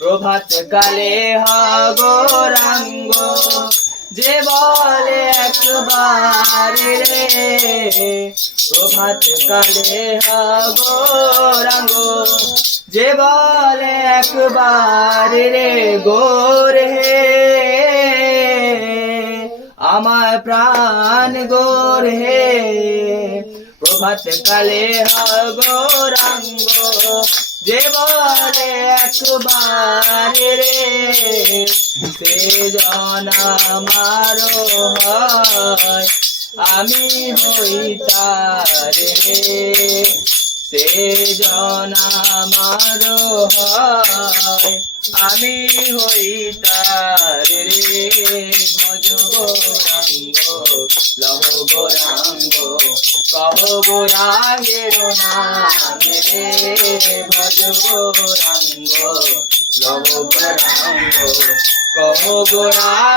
প্রভাত কালে গৌরাঙ্গ যে বলে একবার রে, প্রভাত কালে গৌরাঙ্গ যে বলে একবার রে, গোরে আমার প্রাণ গোরে। প্রভাত কালে গৌরাঙ্গ যে বলে একবার রে, সে জন আমার হয় আমি হই তার রে, সে জন আমার হয় আমি হই তার রে। ভজ গৌরাঙ্গ লহ গৌরাঙ্গ কহ গৌরাঙ্গের নাম রে, ভজ গৌরাঙ্গ লহ গৌরাঙ্গ কহ গৌরাঙ্গ।